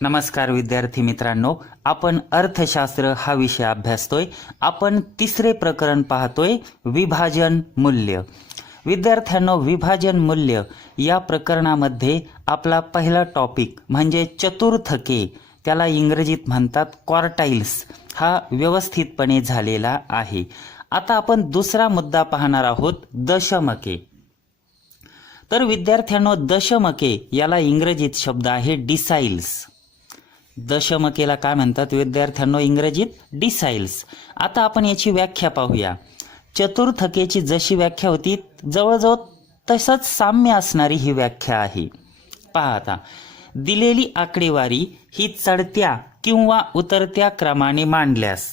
नमस्कार विद्यार्थी मित्रांनो, आपण अर्थशास्त्र हा विषय अभ्यासतोय। आपण तिसरे प्रकरण पाहतोय, विभाजन मूल्य। विद्यार्थ्यांनो, विभाजन मूल्य या प्रकरणामध्ये आपला पहिला टॉपिक म्हणजे चतुर्थके, त्याला इंग्रजीत म्हणतात क्वार्टाइल्स, हा व्यवस्थितपणे झालेला आहे। आता आपण दुसरा मुद्दा पाहणार आहोत, दशमके। तर विद्यार्थ्यांनो, दशमके याला इंग्रजीत शब्द आहे डिसाइल्स। दशमकेला काय म्हणतात विद्यार्थ्यांनो इंग्रजीत? डिसाइल्स। आता आपण याची व्याख्या पाहूया। चतुर्थकेची जशी व्याख्या होती जवळजवळ तसंच साम्य असणारी ही व्याख्या आहे। पहा आता, दिलेली आकडेवारी ही चढत्या किंवा उतरत्या क्रमाने मांडल्यास,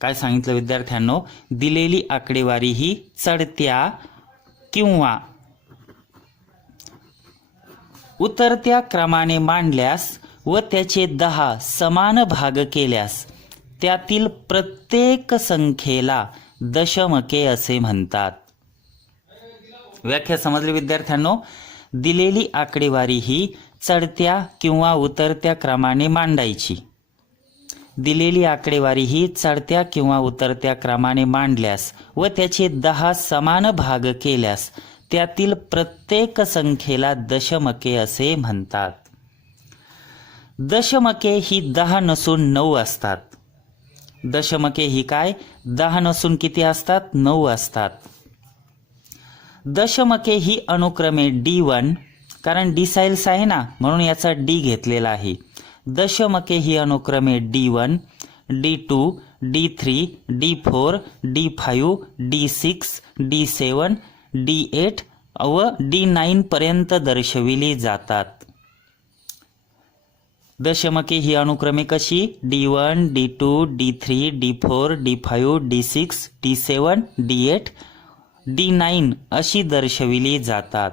काय सांगितलं विद्यार्थ्यांनो? दिलेली आकडेवारी ही चढत्या किंवा उतरत्या क्रमाने मांडल्यास व त्याचे 10 समान भाग केल्यास त्यातील प्रत्येक संख्येला दशमके असे म्हणतात। व्याख्या समजली विद्यार्थ्यांनो? दिलेली आकडेवारी ही चढत्या किंवा उतरत्या क्रमाने मांडायची। दिलेली आकडेवारी ही चढत्या किंवा उतरत्या क्रमाने मांडल्यास व त्याचे 10 समान भाग केल्यास त्यातील प्रत्येक संख्येला दशमके असे म्हणतात। दशमके ही 10 नसून 9 असतात। दशमके ही काय? 10 नसून किती असतात? 9 असतात। दशमके ही अनुक्रमे D1, कारण डिसाइल्स आहे ना म्हणून याचा D घेतलेला आहे। दशमके ही अनुक्रमे D1, D2, D3, D4, D5, D6, D7, D8 व D9 पर्यंत दर्शविली जातात। दशमके ही अनुक्रमे कशी? D1, D2, D3, D4, D5, D6, D7, D8, D9 अशी दर्शविली जातात।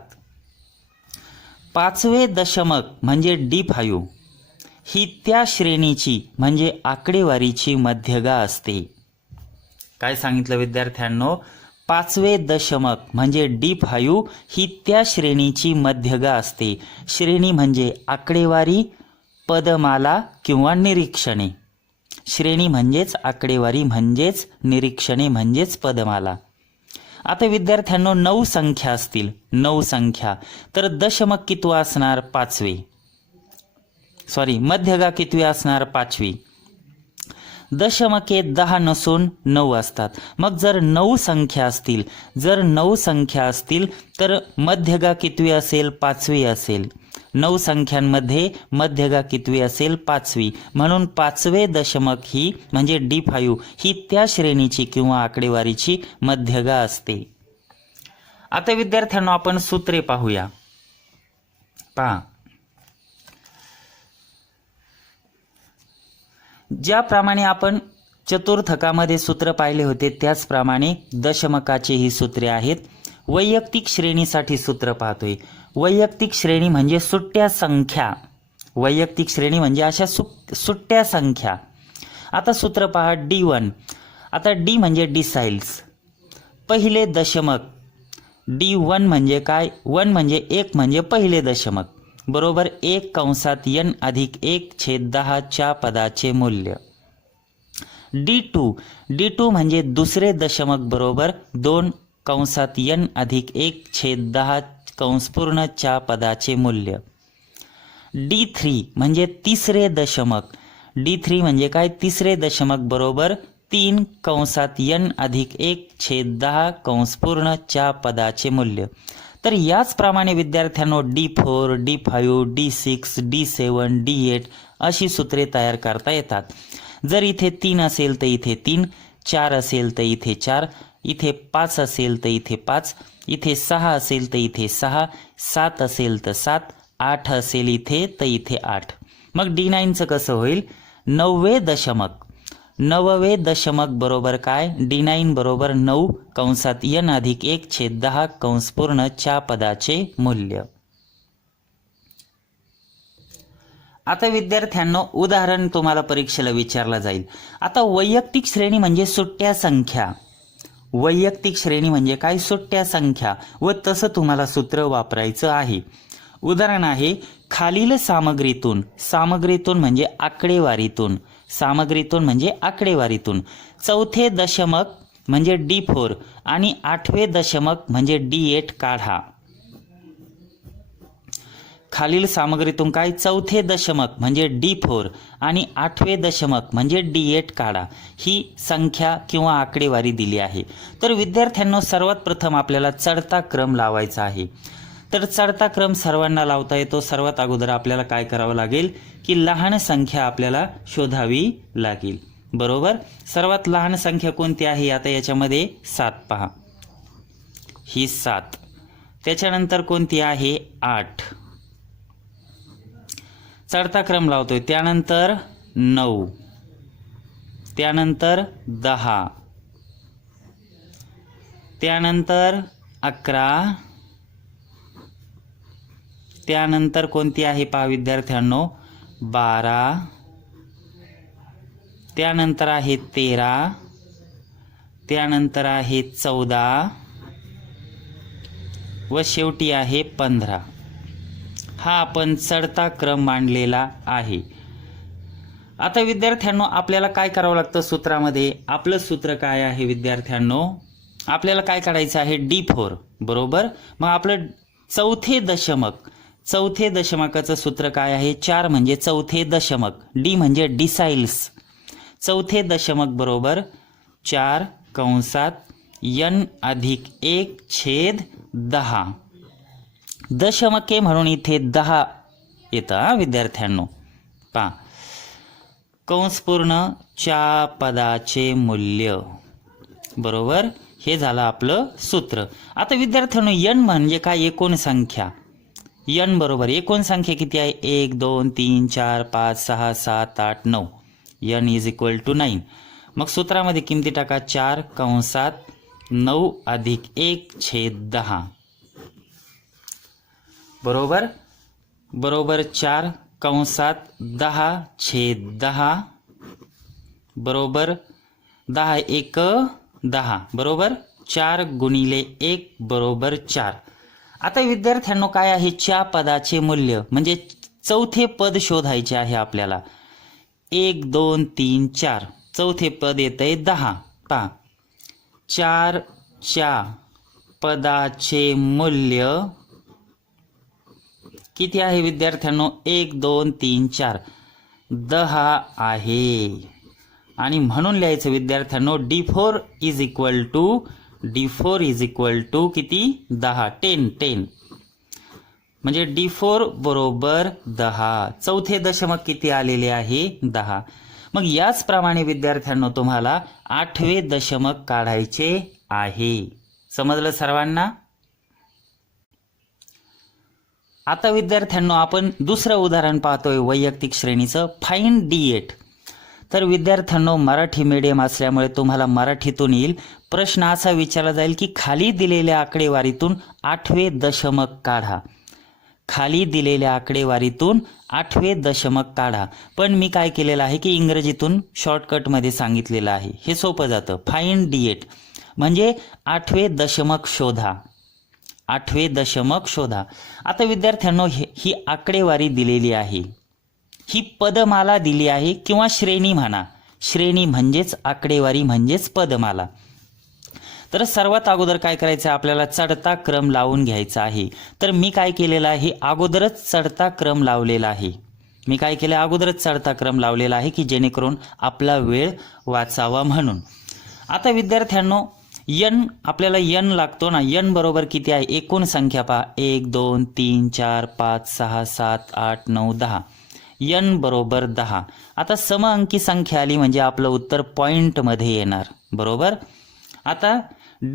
पाचवे दशमक म्हणजे D5 ही त्या श्रेणीची म्हणजे आकडेवारीची मध्यगा असते। काय सांगितलं विद्यार्थ्यांनो? पाचवे दशमक म्हणजे D5 ही त्या श्रेणीची मध्यगा असते। श्रेणी म्हणजे आकडेवारी, पदमाला किंवा निरीक्षणे। श्रेणी म्हणजेच आकडेवारी म्हणजेच निरीक्षणे म्हणजेच पदमाला। आता विद्यार्थ्यांनो, 9 संख्या असतील, 9 संख्या, तर दशमक कितवा असणार? पाचवे। मध्यगा कितवी असणार? पाचवी। दशमके 10 नसून 9 असतात। मग जर 9 संख्या असतील तर मध्यगा कितवी असेल? पाचवी असेल। 9 संख्यांमध्ये मध्यगा कितवी असेल? पाचवी। म्हणून पाचवे दशमक ही म्हणजे D5 ही त्या श्रेणीची किंवा आकडेवारीची मध्यगा असते। आता विद्यार्थ्यांनो, आपण सूत्रे पाहूया। पहा, ज्याप्रमाणे आपण चतुर्थकामध्ये सूत्र पाहिले होते त्याचप्रमाणे दशमकाचे ही सूत्रे आहेत। वैयक्तिक श्रेणीसाठी सूत्र पाहतोय। वैयक्तिक श्रेणी म्हणजे सुट्ट्या संख्या। वैयक्तिक श्रेणी म्हणजे अशा सुट्ट्या संख्या। आता सूत्र पहा, D1। आता D म्हणजे डिसाइल्स। पहिले दशमक D1 म्हणजे काय? 1 म्हणजे 1 म्हणजे पहिले दशमक बरोबर 1 कंसात n अधिक 1/10 च्या पदाचे मूल्य। D2 म्हणजे दुसरे दशमक बरोबर 2 कंसात n अधिक 1/10 कंस पूर्ण च्या पदाचे मूल्य। D3 म्हणजे तिसरे दशमक। D3 म्हणजे काय? तिसरे दशमक बरोबर 3 कंसात n अधिक 1/10 कंस पूर्ण च्या पदाचे मूल्य। तर याचप्रमाणे विद्यार्थ्यांनो D4, D5, D6, D7, D8 अशी सूत्रे तयार करता येतात। जर इथे 3 असेल तर इथे 3, 4 असेल तर इथे 4, इथे 5 असेल तर इथे 5, इथे 6 असेल तर इथे 6, 7 असेल तर 7, 8 असेल इथे तर इथे 8। मग D9चं कसं होईल? 9वे दशमक बरोबर काय? D9 बरोबर 9 कंसात n अधिक 1/10 कंस पूर्ण च्या पदाचे मूल्य। आता विद्यार्थ्यांनो, उदाहरण तुम्हाला परीक्षेला विचारला जाईल। आता वैयक्तिक श्रेणी म्हणजे सुट्ट्या संख्या। वैयक्तिक श्रेणी म्हणजे काय? सुट्ट्या संख्या, व तसं तुम्हाला सूत्र वापरायचं आहे। उदाहरण आहे खालील सामग्रीतून, सामग्रीतून म्हणजे आकडेवारीतून, सामग्रीतून म्हणजे आकडेवारीतून चौथे दशमक म्हणजे D4 आणि आठवे दशमक म्हणजे D8 काढा. खालील सामग्रीतून काय, चौथे दशमक म्हणजे D4 आणि आठवे दशमक म्हणजे D8 काढा. ही संख्या किंवा आकडेवारी दिली आहे. तर विद्यार्थ्यांनो सर्वात प्रथम आपल्याला चढता क्रम लावायचा आहे. तर चढता क्रम सर्वांना लावता येतो. सर्वात अगोदर आपल्याला काय करावं लागेल की लहान संख्या आपल्याला शोधावी लागेल. बरोबर. सर्वात लहान संख्या कोणती आहे, आता याच्यामध्ये 7 पहा, ही 7. त्याच्यानंतर कोणती आहे 8. चढता क्रम लावतोय. त्यानंतर 9, त्यानंतर 10, त्यानंतर 11, त्यानंतर कोणती आहे पहा विद्यार्थ्यांनो 12, त्यानंतर आहे 13, त्यानंतर आहे 14 व शेवटी आहे 15. हा आपण चढता क्रम मांडलेला आहे. आता विद्यार्थ्यांनो आपल्याला काय करावं लागतं सूत्रामध्ये, आपलं सूत्र काय आहे विद्यार्थ्यांनो, आपल्याला काय काढायचं आहे D4. बरोबर. मग आपलं चौथे दशमक, चौथे दशमकाचं सूत्र काय आहे, 4 म्हणजे चौथे दशमक, D म्हणजे डिसाइल्स, चौथे दशमक बरोबर 4 कंसात n अधिक 1/10. दशमके म्हणून इथे 10 येतं विद्यार्थ्यांनो. पहा कंस पूर्ण च्या पदाचे मूल्य. बरोबर. हे झालं आपलं सूत्र. आता विद्यार्थ्यांनो n म्हणजे काय, एकूण संख्या. n बरोबर एकूण संख्या किती आहे, 1 2 3 4 5 6 7 8 9. n is equal to 9. मग सूत्रामध्ये किमती टाका, 4 कंसात 9 अधिक 1/10. बरोबर. बरोबर 4 कंसात 10/10 बरोबर 10 1 10 बरोबर 4 गुणिले 1 बरोबर 4. आता विद्यार्थ्यांनो काय आहे, च्या पदाचे मूल्य म्हणजे चौथे पद शोधायचे आहे आपल्याला. 1 2 3 4 चौथे पद येतंय 10. पहा 4 च्या पदाचे मूल्य किती आहे विद्यार्थ्यांनो, 1 2 3 4 10 आहे. आणि म्हणून लिहायचं विद्यार्थ्यांनो D4 इज इक्वल टू किती 10 10 म्हणजे D4 बरोबर 10. चौथे दशमक किती आलेले आहे 10. मग याचप्रमाणे विद्यार्थ्यांनो तुम्हाला आठवे दशमक काढायचे आहे. समजलं सर्वांना. आता विद्यार्थ्यांनो आपण दुसरं उदाहरण पाहतोय वैयक्तिक श्रेणीचं, फाइंड D8. तर विद्यार्थ्यांनो मराठी मीडियम असल्यामुळे तुम्हाला मराठीतून येईल. प्रश्न असा विचारला जाईल की खाली दिलेल्या आकडेवारीतून आठवे दशमक काढा. खाली दिलेल्या आकडेवारीतून आठवे दशमक काढा. पण मी काय केलेलं आहे की इंग्रजीतून शॉर्टकटमध्ये सांगितलेलं आहे. हे सोपं जातं. फाइंड D8 म्हणजे आठवे दशमक शोधा. आठवे दशमक शोधा. आता विद्यार्थ्यांनो ही आकडेवारी दिलेली आहे, ही पदमाला दिली आहे किंवा श्रेणी म्हणा. श्रेणी म्हणजेच आकडेवारी म्हणजेच पदमाला. तर सर्वात अगोदर काय करायचं आहे, आपल्याला चढता क्रम लावून घ्यायचा आहे. तर मी काय केलेलं आहे, अगोदरच चढता क्रम लावलेला आहे. मी काय केलं, अगोदरच चढता क्रम लावलेला आहे की जेणेकरून आपला वेळ वाचावा म्हणून. आता विद्यार्थ्यांनो n आपल्याला n लागतो ना. n बरोबर किती आहे, एकूण संख्या पहा 1 2 3 4 5 6 7 8 9 10. n बरोबर 10. आता समअंकी संख्या आली म्हणजे आपलं उत्तर पॉइंटमध्ये येणार. बरोबर. आता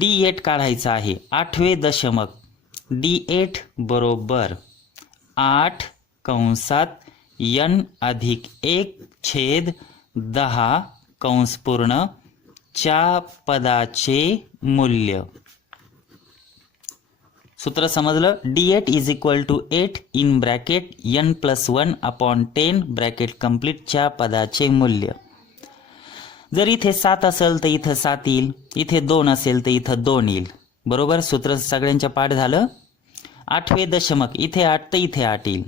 D8 काढायचं आहे. आठवे दशमक D8 बरोबर 8 कंसात n अधिक 1/10 कंस पूर्ण च्या पदाचे मूल्य. सूत्र समजलं. D8 is equal to 8 in bracket n+1/10 bracket complete च्या पदाचे मूल्य. जर इथे 7 असेल तर इथं 7 येईल, इथे 2 असेल तर इथं 2 येईल. बरोबर. सूत्र सगळ्यांच्या पाठ झालं. 8वे दशमक, इथे 8 तर इथे 8 येईल.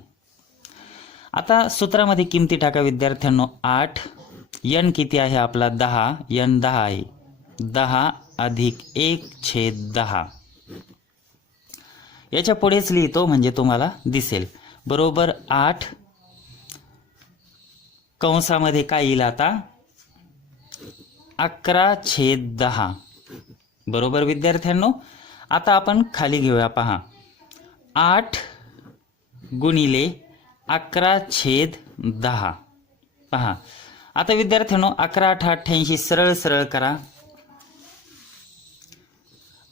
आता सूत्रामध्ये किमती टाका विद्यार्थ्यांनो. 8 n किती आहे आपला 10, n 10 आहे. 10 अधिक 1/10 याच्या पुढेच लिहितो म्हणजे तुम्हाला दिसेल. बरोबर 8 कंसामध्ये काय येईल आता 11/10. बरोबर विद्यार्थ्यांनो. आता आपण खाली घेऊया पहा. 8 गुणिले 11/10 पहा. आता विद्यार्थ्यांनो 11 8 88 सरळ सरळ करा.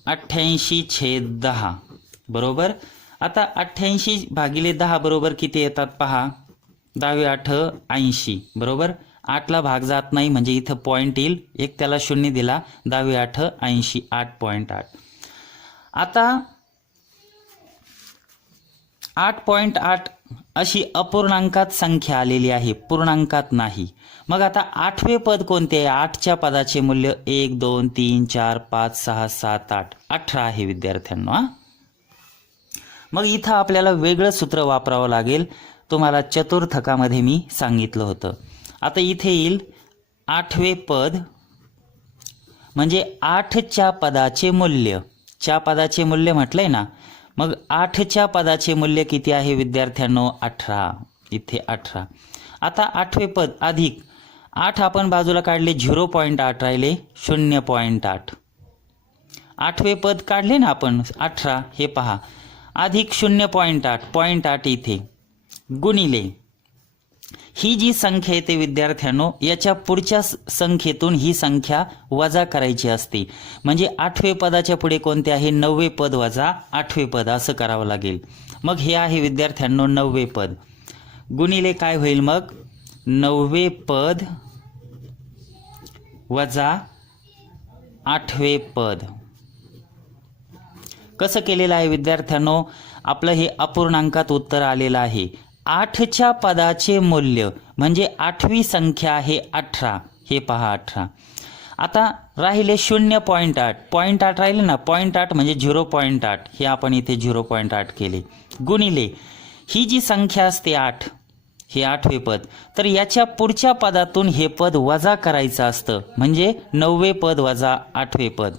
88/10 बरोबर. आता 88 भागिले 10 बरोबर किती येतात पहा. 10 8 80 बरोबर. 8ला भाग जात नाही म्हणजे इथं पॉईंट येईल, एक त्याला शून्य दिला. 10 8 80 8.8. आता 8.8 अशी अपूर्णांकात संख्या आलेली आहे, पूर्णांकात नाही. मग आता 8वे पद कोणते आहे. 8च्या पदाचे मूल्य 1 2 3 4 5 6 7 8 18 आहे विद्यार्थ्यांनो. मग इथं आपल्याला वेगळं सूत्र वापरावं लागेल. तुम्हाला चतुर्थकामध्ये मी सांगितलं होतं. आता इथे येईल 8वे पद म्हणजे 8च्या पदाचे मूल्य. च्या पदाचे मूल्य म्हटलंय ना. मग 8च्या पदाचे मूल्य किती आहे विद्यार्थ्यांनो 18. इथे 18. आता 8वे पद अधिक 8 आपण बाजूला काढले 0.8 राहिले 0.8. 8वे पद काढले ना आपण 18 हे पहा. अधिक 0.8 0.8 इथे गुणिले ही जी संख्या येते विद्यार्थ्यांनो याच्या पुढच्या संख्येतून ही संख्या वजा करायची असते. म्हणजे 8वे पदाच्या पुढे कोणते आहे 9वे पद वजा 8वे पद असं करावं लागेल. मग हे आहे विद्यार्थ्यांनो 9वे पद गुणिले काय होईल मग 9वे पद वजा 8वे पद. कसं केलेलं आहे विद्यार्थ्यांनो. आपलं हे अपूर्णांकात उत्तर आलेलं आहे. 8च्या पदाचे मूल्य म्हणजे 8वी संख्या आहे 18. हे पहा 18. आता राहिले 0.8 0.8 राहिले ना. 0.8 म्हणजे 0.8 हे आपण इथे 0.8 केले गुणिले ही जी संख्या असते 8 हे 8वे पद. तर याच्या पुढच्या पदातून हे पद वजा करायचं असतं म्हणजे 9वे पद वजा 8वे पद.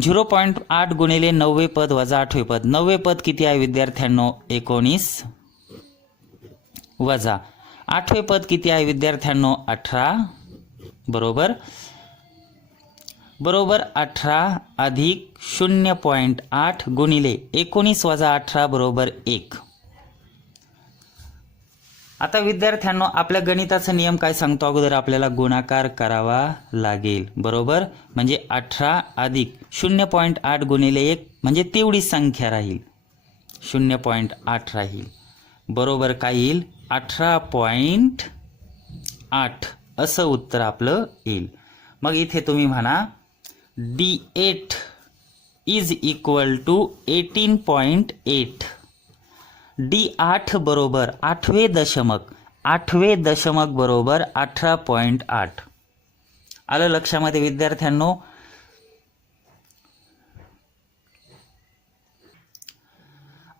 0.8 गुणिले 9वे पद वजा 8वे पद. 9वे पद किती आहे विद्यार्थ्यांनो 19 वजा 8वे पद किती आहे विद्यार्थ्यांनो 18 बरोबर. बरोबर 18 अधिक 0.8 गुणिले 19 वजा 18 बरोबर 1. आता विद्यार्थ्यांनो आपल्या गणिताचा नियम काय सांगतो. अगोदर आपल्याला गुणाकार करावा लागेल बरोबर. म्हणजे 18 अधिक 0.8 गुणिले 1 म्हणजे तेवढी संख्या राहील 0.8 राहील बरोबर. काय येईल 18.8 असं उत्तर आपलं येईल. मग इथे तुम्ही म्हणा D8 is equal to 18.8. D8 बरोबर 8वे दशमक बरोबर 18.8. आलं लक्षामध्ये विद्यार्थ्यांनो.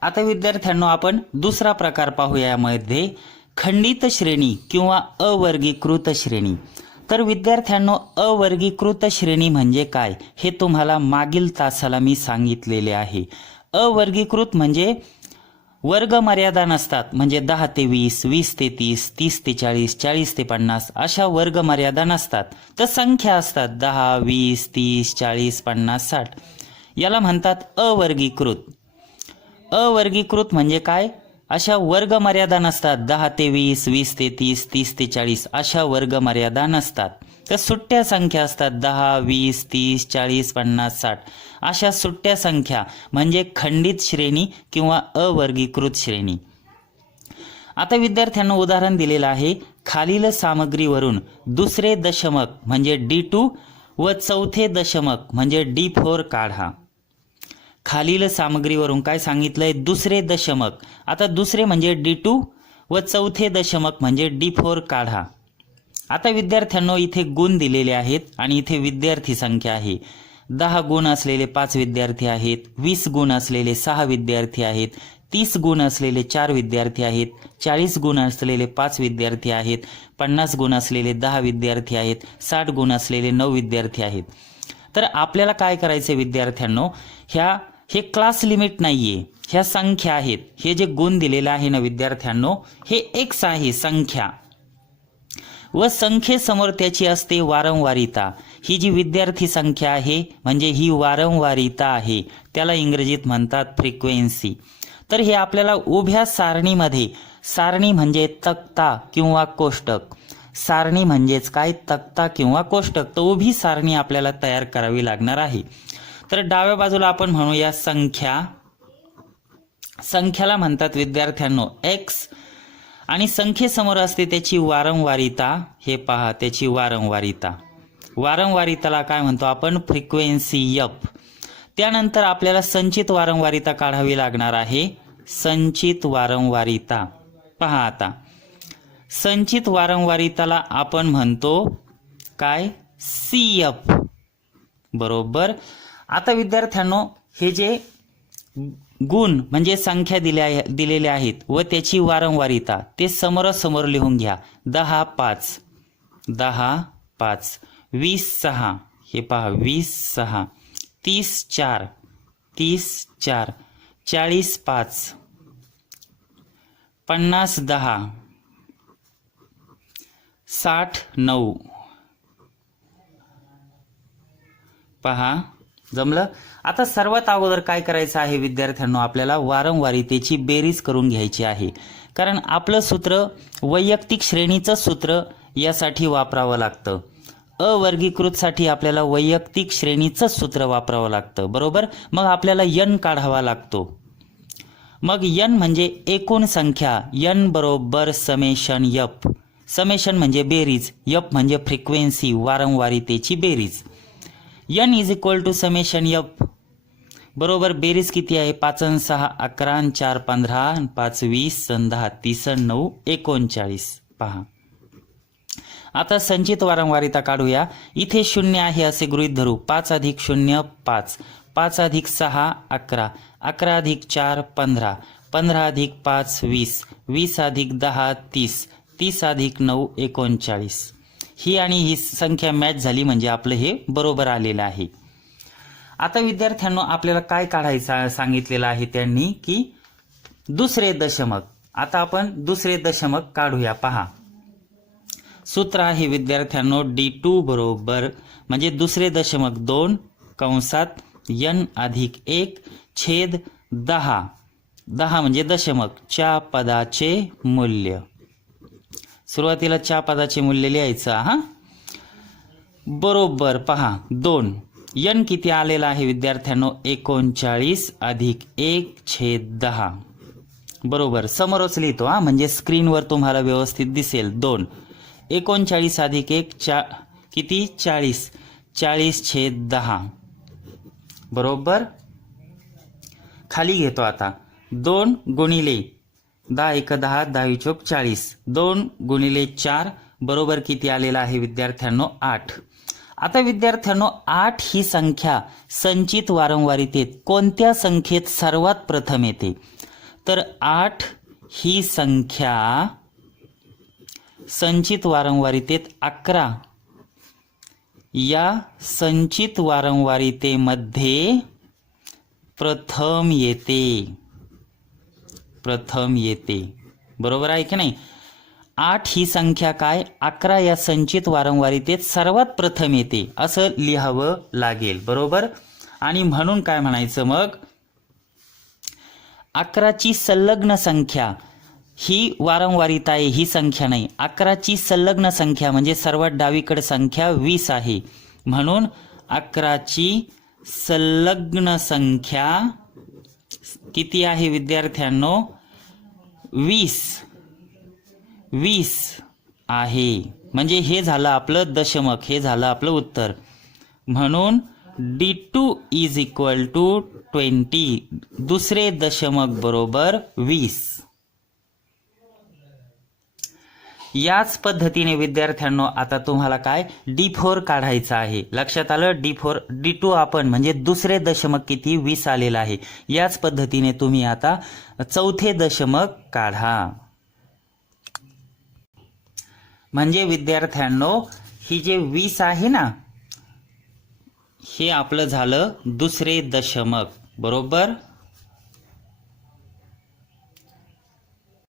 आता विद्यार्थ्यांनो आपण दुसरा प्रकार पाहूया यामध्ये खंडित श्रेणी किंवा अवर्गीकृत श्रेणी. तर विद्यार्थ्यांनो अवर्गीकृत श्रेणी म्हणजे काय हे तुम्हाला मागील तासाला मी सांगितलेले आहे. अवर्गीकृत म्हणजे वर्ग मर्यादा नसतात. म्हणजे 10 ते 20 20 ते 30 30 ते 40 40 ते 50 अशा वर्ग मर्यादा नसतात. तर संख्या असतात 10 20 30 40 50 60. याला म्हणतात अवर्गीकृत. अवर्गीकृत म्हणजे काय अशा वर्ग मर्यादा नसतात. 10 ते 20 20 ते 30 30 ते 40 अशा वर्ग मर्यादा नसतात. तर सुट्ट्या संख्या असतात 10 20 30 40 50 60 अशा सुट्ट्या संख्या म्हणजे खंडित श्रेणी किंवा अवर्गीकृत श्रेणी. आता विद्यार्थ्यांना उदाहरण दिलेलं आहे. खालील सामग्रीवरून दुसरे दशमक म्हणजे D2 व चौथे दशमक म्हणजे D4 काढा. खालील सामग्रीवरून काय सांगितलंय दुसरे दशमक. आता दुसरे म्हणजे D2 व चौथे दशमक म्हणजे D4 काढा. आता विद्यार्थ्यांनो इथे गुण दिलेले आहेत आणि इथे विद्यार्थी संख्या आहे. 10 गुण असलेले 5 विद्यार्थी आहेत, 20 गुण असलेले 6 विद्यार्थी आहेत, 30 गुण असलेले 4 विद्यार्थी आहेत, 40 गुण असलेले 5 विद्यार्थी आहेत, 50 गुण असलेले 10 विद्यार्थी आहेत, 60 गुण असलेले 9 विद्यार्थी आहेत. तर आपल्याला काय करायचे विद्यार्थ्यांनो, हे क्लास लिमिट नाहीये, ह्या संख्या आहेत. हे जे गुण दिलेले आहे ना विद्यार्थ्यांनो, हे एक्स आहे संख्या, व संख्येसमोर त्याची असते वारंवारिता. ही जी विद्यार्थी संख्या आहे म्हणजे ही वारंवारिता आहे, त्याला इंग्रजीत म्हणतात फ्रिक्वेन्सी. तर हे आपल्याला उभ्या सारणीमध्ये, सारणी म्हणजे तक्ता किंवा कोष्टक, सारणी म्हणजेच काय, तक्ता किंवा कोष्टक, तर उभी सारणी आपल्याला तयार करावी लागणार आहे. तर डाव्या बाजूला आपण म्हणूया संख्या, संख्याला म्हणतात विद्यार्थ्यांनो एक्स, आणि संख्येसमोर असते त्याची वारंवारिता. हे पहा त्याची वारंवारिता, वारंवारिताला काय म्हणतो आपण, फ्रिक्वेन्सी एफ. त्यानंतर आपल्याला संचित वारंवारिता काढावी लागणार आहे, संचित वारंवारिता. पहा आता संचित वारंवारिताला आपण म्हणतो काय, सी एफ, बरोबर. आता विद्यार्थ्यांनो हे जे गुण म्हणजे संख्या दिलेल्या आहेत व त्याची वारंवारिता ते समोरासमोर लिहून घ्या. 10 5, 10 5, 20 6, हे पहा 20 6, 30 4, 30 4, 40 5, 50 10, 60 9. पहा जमलं. आता सर्वात अगोदर काय करायचं आहे विद्यार्थ्यांनो, आपल्याला वारंवारितेची बेरीज करून घ्यायची आहे. कारण आपलं सूत्र वैयक्तिक श्रेणीचं सूत्र यासाठी वापरावं लागतं. अवर्गीकृतसाठी आपल्याला वैयक्तिक श्रेणीचं सूत्र वापरावं लागतं, बरोबर. मग आपल्याला n काढावा लागतो. मग n म्हणजे एकूण संख्या, n बरोबर समेशन f. समेशन म्हणजे बेरीज, f म्हणजे फ्रिक्वेन्सी, वारंवारितेची बेरीज. n is equal to summation f, बरोबर. बेरीज किती आहे, 5 आणि 6 11 आणि 4 15, 5 20 आणि 10 30 आणि 9 39. पहा आता संचित वारंवारिता काढूया. इथे 0 आहे असे गृहीत धरू. 5 अधिक 0 5, 5 अधिक 6 11, 11 अधिक 4 15, 15 अधिक 5 20, 20 अधिक 10 30, 30 अधिक 9 39. ही आणि ही संख्या मॅच झाली म्हणजे आपलं हे बरोबर आलेलं आहे. आता विद्यार्थ्यांनो आपल्याला काय काढायचं सांगितलेलं आहे त्यांनी, की दुसरे दशमक. आता आपण दुसरे दशमक काढूया. पहा सूत्र आहे विद्यार्थ्यांनो D2 बरोबर म्हणजे दुसरे दशमक 2 कंसात n अधिक 1 छेद 10. 10 म्हणजे दशमक, च्या पदाचे मूल्य. सुरुवातीला च्या पदाचे मूल्य लिहायचं हा, बरोबर. पहा 2, n किती आलेला आहे विद्यार्थ्यांनो, 39 अधिक 1 छेद 10, बरोबर. समोरच लिहितो हा, म्हणजे स्क्रीनवर तुम्हाला व्यवस्थित दिसेल. 2 39 अधिक 1 किती, 40, 40 छेद 10, बरोबर. खाली घेतो आता. 2 गुणिले 10 1 10, 10 चौक 40, 2 गुणिले 4 बरोबर किती आलेला आहे विद्यार्थ्यांनो, 8. आता विद्यार्थ्यांनो 8 ही संख्या संचित वारंवारितेत कोणत्या संख्येत सर्वात प्रथम येते, तर 8 ही संख्या संचित वारंवारितेत 11 या संचित वारंवारितेमध्ये प्रथम येते, प्रथम येते, बरोबर आहे की नाही. 8 ही संख्या काय, 11 या संचित वारंवारितेत सर्वात प्रथम येते असं लिहावं लागेल, बरोबर. आणि म्हणून काय म्हणायचं मग, 11ची संलग्न संख्या ही वारंवारिता आहे, ही संख्या नाही. 11ची संलग्न संख्या म्हणजे सर्वात डावीकडे संख्या 20 आहे, म्हणून 11ची संलग्न संख्या किती आहे विद्यार्थ्यांनो, 20 आहे. म्हणजे हे झालं आपलं दशमक, हे झालं आपलं उत्तर. म्हणून D2 इज इक्वल टू 20, दुसरे दशमक बरोबर 20. याच पद्धतीने विद्यार्थ्यांनो आता तुम्हाला काय D4 काढायचं आहे. लक्षात आलं. D4 D2 आपण म्हणजे दुसरे दशमक किती 20 आलेलं आहे. याच पद्धतीने तुम्ही आता चौथे दशमक काढा. म्हणजे विद्यार्थ्यांनो ही जे 20 आहे ना, हे आपलं झालं दुसरे दशमक. बरोबर.